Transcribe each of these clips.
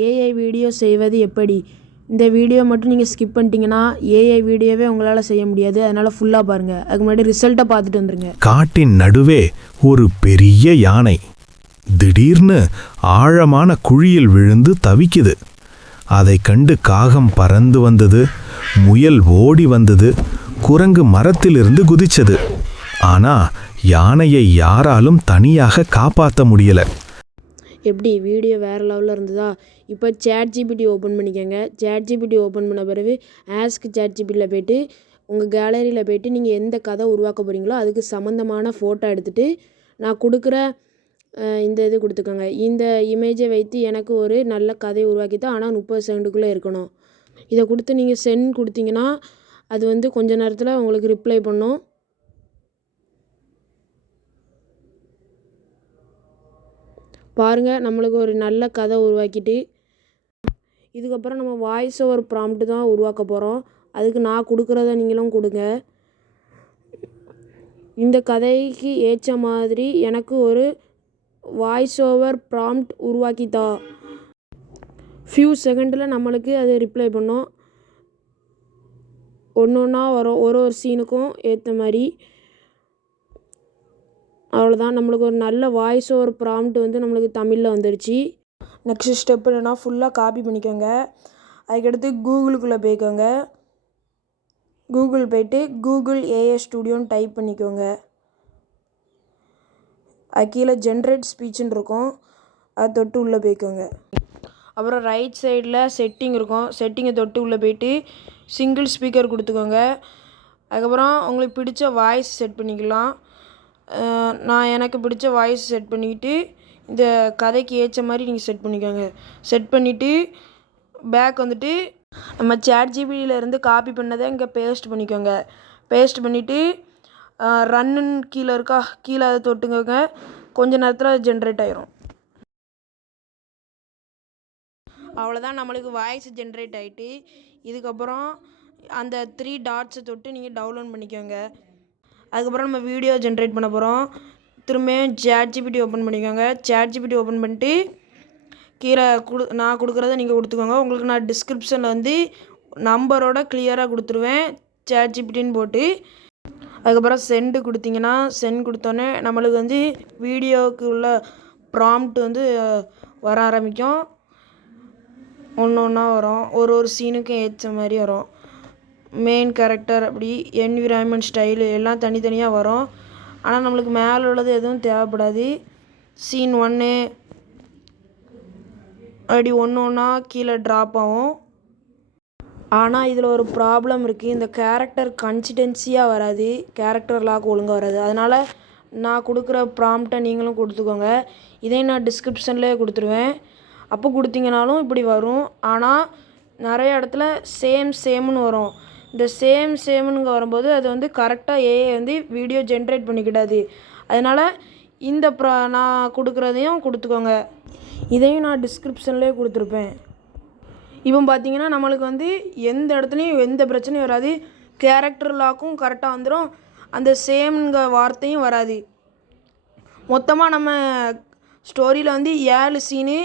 AI video செய்வது எப்படி? இந்த வீடியோ மட்டும் நீங்கள் ஸ்கிப் பண்ணிட்டீங்கன்னா ஏஐ வீடியோவே உங்களால் செய்ய முடியாது. அதனால் ஃபுல்லாக பாருங்கள் அதுக்கு முன்னாடி ரிசல்ட்டை பார்த்துட்டு வந்துருங்க. காட்டின் நடுவே ஒரு பெரிய யானை திடீர்னு ஆழமான குழியில் விழுந்து தவிக்குது. அதை கண்டு காகம் பறந்து வந்தது முயல் ஓடி வந்தது குரங்கு மரத்திலிருந்து குதிச்சது. ஆனா யானையை யாராலும் தனியாக காப்பாற்ற முடியல. எப்படி வீடியோ வேறு லெவலில் இருந்ததா? இப்போ சேட் ஜிபிடி ஓப்பன் பண்ணிக்கோங்க. சேட் ஜிபிடி ஓப்பன் பண்ண பிறகு ஆஸ்க் சேட் ஜிபிடியில் போயிட்டு உங்கள் கேலரியில் போய்ட்டு நீங்கள் எந்த கதை உருவாக்க போகிறீங்களோ அதுக்கு சம்மந்தமான ஃபோட்டோ எடுத்துகிட்டு நான் கொடுக்குற இந்த இது கொடுத்துக்கோங்க. இந்த இமேஜை வைத்து எனக்கு ஒரு நல்ல கதையை உருவாக்கி தான் ஆனால் முப்பது செகண்டுக்குள்ளே இருக்கணும். இதை கொடுத்து நீங்கள் சென்ட் கொடுத்தீங்கன்னா அது வந்து கொஞ்ச நேரத்தில் உங்களுக்கு ரிப்ளை பண்ணும். பாருங்கள் நம்மளுக்கு ஒரு நல்ல கதை உருவாக்கிட்டு இதுக்கப்புறம் நம்ம வாய்ஸ் ஓவர் ப்ராம்ப்ட் தான் உருவாக்க போகிறோம் அதுக்கு நான் கொடுக்குறத நீங்களும் கொடுங்க. இந்த கதைக்கு ஏற்ற மாதிரி எனக்கு ஒரு வாய்ஸ் ஓவர் ப்ராம்ப்ட் உருவாக்கித்தா. ஃபியூ செகண்டில் நம்மளுக்கு அது ரிப்ளை பண்ணும். ஒன்று ஒன்றா வரும். ஒரு ஒரு சீனுக்கும் ஏற்ற மாதிரி. அவ்வளோதான் நம்மளுக்கு ஒரு நல்ல வாய்ஸ் ஓவர் ப்ராம்ப்ட் வந்து நம்மளுக்கு தமிழில் வந்துடுச்சு நெக்ஸ்ட் ஸ்டெப் என்னென்னா ஃபுல்லாக காப்பி பண்ணிக்கோங்க. அதுக்கடுத்து கூகுளுக்குள்ளே போய்க்கோங்க. கூகுள் போயிட்டு கூகுள் ஏஏ ஸ்டூடியோன்னு டைப் பண்ணிக்கோங்க. அது கீழே ஜென்ரேட் ஸ்பீச்சுன்னு இருக்கும். அதை தொட்டு உள்ளே போய்க்கோங்க. அப்புறம் ரைட் சைடில் செட்டிங் இருக்கும். செட்டிங்கை தொட்டு உள்ளே போயிட்டு சிங்கிள் ஸ்பீக்கர் கொடுத்துக்கோங்க. அதுக்கப்புறம் உங்களுக்கு பிடிச்ச வாய்ஸ் செட் பண்ணிக்கலாம். நான் எனக்கு பிடிச்ச வாய்ஸ் செட் பண்ணிக்கிட்டு இந்த கதைக்கு ஏற்ற மாதிரி நீங்கள் செட் பண்ணிக்கோங்க. செட் பண்ணிவிட்டு பேக் வந்துட்டு நம்ம சேட் ஜிபியிலேருந்து இருந்து காப்பி பண்ணதை இங்கே பேஸ்ட் பண்ணிக்கோங்க. பேஸ்ட் பண்ணிவிட்டு ரன்னுன்னு கீழே இருக்கா? கீழே அதை தொட்டுக்கோங்க. கொஞ்ச நேரத்தில் அது ஜென்ரேட் ஆயிரும். அவ்வளோதான் நம்மளுக்கு வாய்ஸ் ஜென்ரேட் ஆகிட்டு இதுக்கப்புறம் அந்த த்ரீ டாட்ஸை தொட்டு நீங்கள் டவுன்லோட் பண்ணிக்கோங்க. அதுக்கப்புறம் நம்ம வீடியோ ஜென்ரேட் பண்ண போகிறோம் திரும்பியும் சேட் ஜிபிடி ஓப்பன் பண்ணிக்கோங்க. சேட் ஜிபிடி ஓப்பன் பண்ணிட்டு கீழே கொடு நான் கொடுக்குறத நீங்கள் கொடுத்துக்கோங்க. உங்களுக்கு நான் டிஸ்கிரிப்ஷனில் வந்து நம்பரோட கிளியராக கொடுத்துருவேன். சேட் ஜிபிடின்னு போட்டு. அதுக்கப்புறம் சென்டு கொடுத்தீங்கன்னா சென்ட் கொடுத்தோன்னே நம்மளுக்கு வந்து வீடியோவுக்கு உள்ள ப்ராம்ப்ட் வந்து வர ஆரம்பிக்கும். ஒன்று ஒன்றா வரும். ஒரு ஒரு சீனுக்கும் ஏற்ற மாதிரி வரும். மெயின் கேரக்டர் அப்படி என்விரான்மெண்ட் ஸ்டைலு எல்லாம் தனித்தனியாக வரும். ஆனால் நம்மளுக்கு மேலே உள்ளது எதுவும் தேவைப்படாது. சீன் ஒன்று அப்படி ஒன்று ஒன்றா கீழே ட்ராப் ஆகும். ஆனால் இதில் ஒரு ப்ராப்ளம் இருக்குது இந்த கேரக்டர் கன்சிடென்சியாக வராது. கேரக்டர் லாக் ஒழுங்காக வராது. அதனால் நான் கொடுக்குற ப்ராம்ப்டை நீங்களும் கொடுத்துக்கோங்க. இதையும் நான் டிஸ்கிரிப்ஷன்லேயே கொடுத்துருவேன். அப்போ கொடுத்தீங்கனாலும் இப்படி வரும். ஆனால் நிறைய இடத்துல சேம் சேம்னு வரும். இந்த சேம் சேம்னுங்க வரும்போது அது வந்து கரெக்டாக ஏஐ வந்து வீடியோ ஜென்ரேட் பண்ணிக்கிடாது. அதனால் இந்த ப்ரா நான் கொடுக்குறதையும் கொடுத்துக்கோங்க. இதையும் நான் டிஸ்கிரிப்ஷன்லேயே கொடுத்துருப்பேன். இப்போ பார்த்தீங்கன்னா நம்மளுக்கு வந்து எந்த இடத்துலையும் எந்த பிரச்சனையும் வராது. கேரக்டர் லாக்கும் கரெக்டாக வந்துடும் அந்த சேம்ங்க வார்த்தையும் வராது. மொத்தமாக நம்ம ஸ்டோரியில் வந்து ஏழு சீனு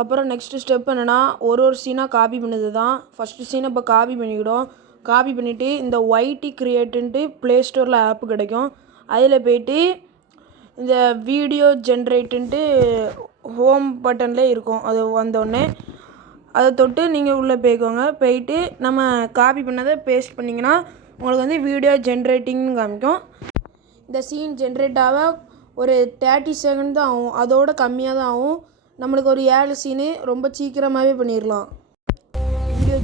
அப்புறம் நெக்ஸ்ட்டு ஸ்டெப் என்னென்னா ஒரு ஒரு சீனாக காப்பி பண்ணது தான் ஃபஸ்ட்டு சீனை இப்போ காப்பி பண்ணிக்கிடும். காப்பி பண்ணிவிட்டு இந்த ஒய்டி கிரியேட்டுன்ட்டு ப்ளே ஸ்டோரில் ஆப் கிடைக்கும். அதில் போயிட்டு இந்த வீடியோ ஜென்ரேட்டுன்ட்டு ஹோம் பட்டன்லேயே இருக்கும். அது வந்தோடனே அதை தொட்டு நீங்கள் உள்ளே போய்க்கோங்க. போயிட்டு நம்ம காப்பி பண்ணதை பேஸ்ட் பண்ணிங்கன்னா உங்களுக்கு வந்து வீடியோ ஜென்ரேட்டிங்னு காமிக்கும். இந்த சீன் ஜென்ரேட் ஆக ஒரு தேர்ட்டி செகண்ட் தான் ஆகும். அதோட கம்மியாக தான் ஆகும். நம்மளுக்கு ஒரு ஏழு சீனு ரொம்ப சீக்கிரமாகவே பண்ணிடலாம்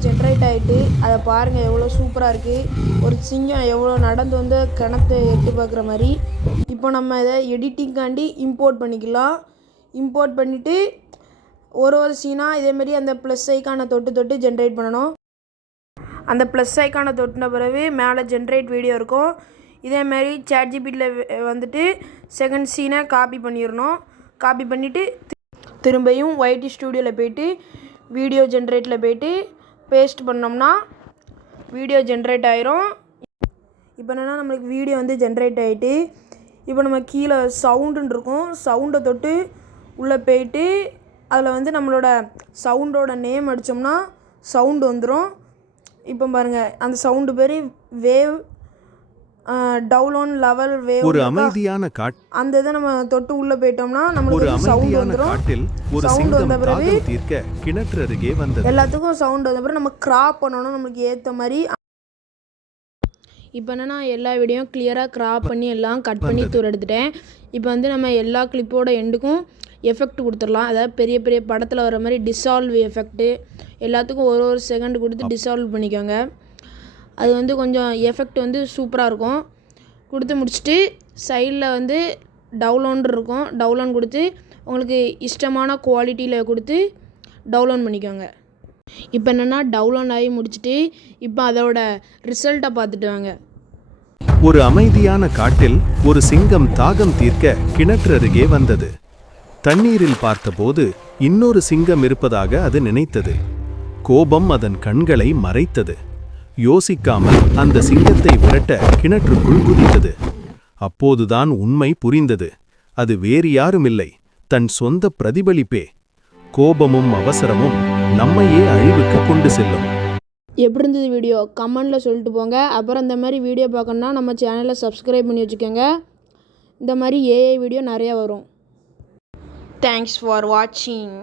ஜென்ரேட் ஆகிட்டு அதை பாருங்கள் எவ்வளோ சூப்பராக இருக்குது ஒரு சிங்கம் எவ்வளோ நடந்து வந்து கிணத்தை எட்டு பார்க்குற மாதிரி. இப்போ நம்ம இதை எடிட்டிங்காண்டி இம்போர்ட் பண்ணிக்கலாம். இம்போர்ட் பண்ணிவிட்டு ஒரு ஒரு சீனாக இதேமாரி அந்த ப்ளஸ் ஐக்கானை தொட்டு தொட்டு ஜென்ரேட் பண்ணணும். அந்த ப்ளஸ் ஐக்கானை தொட்டின பிறகு மேலே ஜென்ரேட் வீடியோ இருக்கும். இதேமாரி சேட் வந்துட்டு செகண்ட் சீனை காப்பி பண்ணிடணும். காப்பி பண்ணிவிட்டு திரும்பியும் ஒய்டி ஸ்டூடியோவில் போயிட்டு வீடியோ ஜென்ரேட்டில் போயிட்டு பேஸ்ட் பண்ணோம்னா வீடியோ ஜென்ரேட் ஆயிரும். இப்போ என்னென்னா நம்மளுக்கு வீடியோ வந்து ஜென்ரேட் ஆகிட்டு இப்போ நம்ம கீழே சவுண்டுன்னு இருக்கும். சவுண்டை தொட்டு உள்ளே போயிட்டு அதில் வந்து நம்மளோட சவுண்டோட நேம் அடித்தோம்னா சவுண்டு வந்துடும் இப்போ பாருங்கள் அந்த சவுண்டு பேர் வேவ் டவுலோன் லெவல் வேவ் ஒரு அமைதியான காட் அந்த இதை நம்ம தொட்டு உள்ளே போயிட்டோம்னா ஒரு நம்மளுக்கு சவுண்ட் அமைதியான வந்துடும் காட்டில் ஒரு சிங்கம் வந்த பிறகு தீர்க்க கிணற்று அருகே வந்தது. எல்லாத்துக்கும் சவுண்ட் வந்த பிறகு நம்ம கிராப் பண்ணணும் நம்மளுக்கு ஏற்ற மாதிரி இப்போ என்னன்னா எல்லா வீடியோவும் கிளியராக கிராப் பண்ணி எல்லாம் கட் பண்ணி தூர எடுத்துட்டேன். இப்போ வந்து நம்ம எல்லா கிளிப்போட எண்டுக்கும் எஃபெக்ட் கொடுத்துடலாம். அதாவது பெரிய பெரிய படத்தில் வர மாதிரி டிசால்வ் எஃபெக்ட்டு எல்லாத்துக்கும் ஒரு ஒரு செகண்ட் கொடுத்து டிசால்வ் பண்ணிக்கோங்க. அது வந்து கொஞ்சம் எஃபெக்ட் வந்து சூப்பராக இருக்கும். கொடுத்து முடிச்சுட்டு சைடில் வந்து டவுலோன் இருக்கும். டவுலோன் கொடுத்து உங்களுக்கு இஷ்டமான குவாலிட்டியில் கொடுத்து டவுன்லோன் பண்ணிக்கோங்க. இப்போ என்னென்னா டவுன்லோட் ஆகி முடிச்சுட்டு இப்போ அதோட ரிசல்ட்டை பார்த்துட்டு வாங்க. ஒரு அமைதியான காட்டில் ஒரு சிங்கம் தாகம் தீர்க்க கிணற்று அருகே வந்தது. தண்ணீரில் பார்த்தபோது இன்னொரு சிங்கம் இருப்பதாக அது நினைத்தது. கோபம் அதன் கண்களை மறைத்தது. யோசிக்காமல் அந்த சிங்கத்தை விரட்ட கிணற்றுக்குள் குதித்தது. அப்போதுதான் உண்மை புரிந்தது. அது வேறு யாருமில்லை. தன் சொந்த பிரதிபலிப்பே. கோபமும் அவசரமும் நம்மையே அழிவுக்கு கொண்டு செல்லும். எப்படி இருந்தது வீடியோ? கமெண்டில் சொல்லிட்டு போங்க. அப்புறம் இந்த மாதிரி வீடியோ பார்க்கணுன்னா நம்ம சேனலை சப்ஸ்கிரைப் பண்ணி வச்சுக்கோங்க. இந்த மாதிரி ஏஐ வீடியோ நிறையா வரும். தேங்க்ஸ் ஃபார் வாட்சிங்